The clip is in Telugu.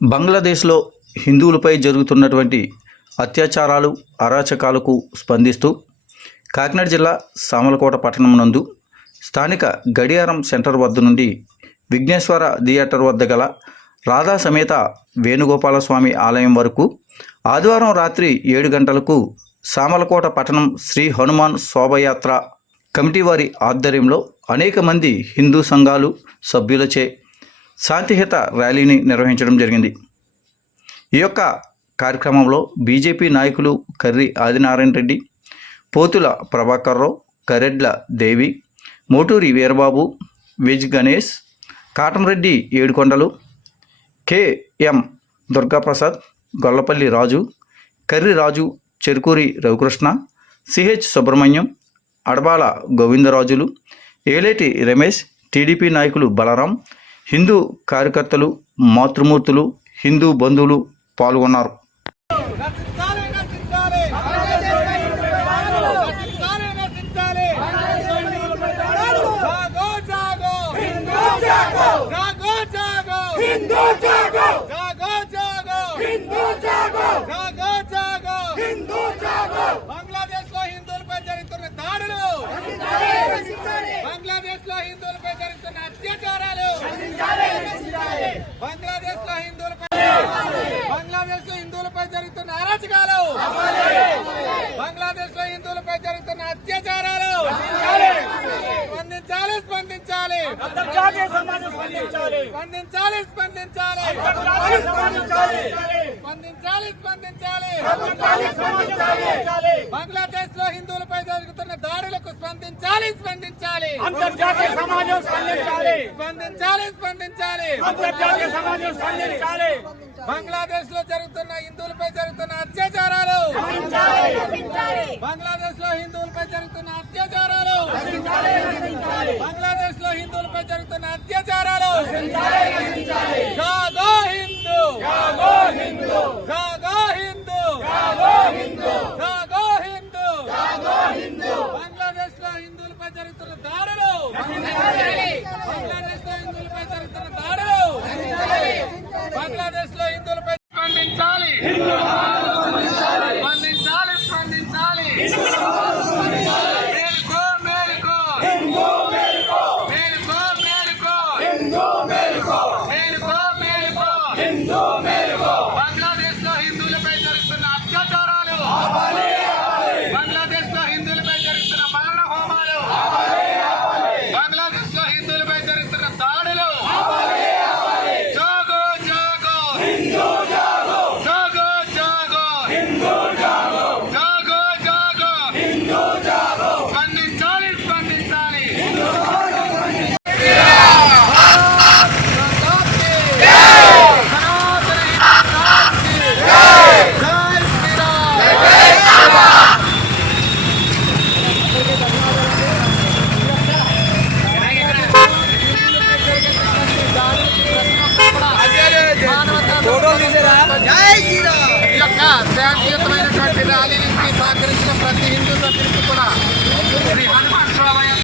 బంగ్లాదేశ్లో హిందువులపై జరుగుతున్నటువంటి అత్యాచారాలు అరాచకాలకు స్పందిస్తూ కాకినాడ జిల్లా సామలకోట పట్టణం నందు స్థానిక గడియారం సెంటర్ వద్ద నుండి విఘ్నేశ్వర థియేటర్ వద్ద గల రాధా సమేత వేణుగోపాలస్వామి ఆలయం వరకు ఆదివారం రాత్రి ఏడు గంటలకు సామలకోట పట్టణం శ్రీ హనుమాన్ శోభయాత్ర కమిటీ వారి ఆధ్వర్యంలో అనేక మంది హిందూ సంఘాలు సభ్యులచే శాంతిహిత ర్యాలీని నిర్వహించడం జరిగింది. ఈ యొక్క కార్యక్రమంలో బీజేపీ నాయకులు కర్రి ఆదినారాయణ రెడ్డి పోతుల ప్రభాకర్ రావు కరెడ్ల దేవి మోటూరి వీరబాబు విజ్ Ganesh Katamreddy Yedukondalu KM Durgaprasad Gollapalli Raju Karri Raju Cherukuri Ravikrishna CH Subrahmanyam Adabala Govindarajulu Eleti Ramesh TDP నాయకులు బలరాం హిందూ కార్యకర్తలు మాతృమూర్తులు హిందూ బంధువులు పాల్గొన్నారు. హిందూ జాగో జాగో జాగో హిందూ జాగో జాగో జాగో హిందూ జాగో జాగో జాగో హిందూ జాగో బంగ్లాదేశ్లో హిందువులపై జరుగుతున్న దాడులు బంగ్లాదేశ్లో హిందువులపై జరుగుతున్న అత్యాచారాలు బంగ్లాదేశ్లో హిందువులపై బంగ్లాదేశ్లో హిందువులపై అరాచకాలు బంగ్లాదేశ్లో హిందువులపై జరుగుతున్న అత్యాచారాలు. స్పందించాలి స్పందించాలి. స్పందించాలి స్పందించాలి. స్పందించాలి స్పందించాలి. బంగ్లాదేశ్లో హిందువులపై జరుగుతున్న దాడులకు స్పందించాలి స్పందించాలి. స్పందించాలి. స్పందించాలి స్పందించాలి. బంగ్లాదేశ్లో జరుగుతున్న హిందువులపై జరుగుతున్న అత్యాచారాలు! బంగ్లాదేశ్లో హిందువులపై జరుగుతున్న అత్యాచారాలు! బంగ్లాదేశ్లో హిందువులపై జరుగుతున్న అత్యాచారాలు! శాంతియుతమైనటువంటి ర్యాలీకి సహకరించిన ప్రతి హిందూ సభ్యుడికి కూడా శ్రీ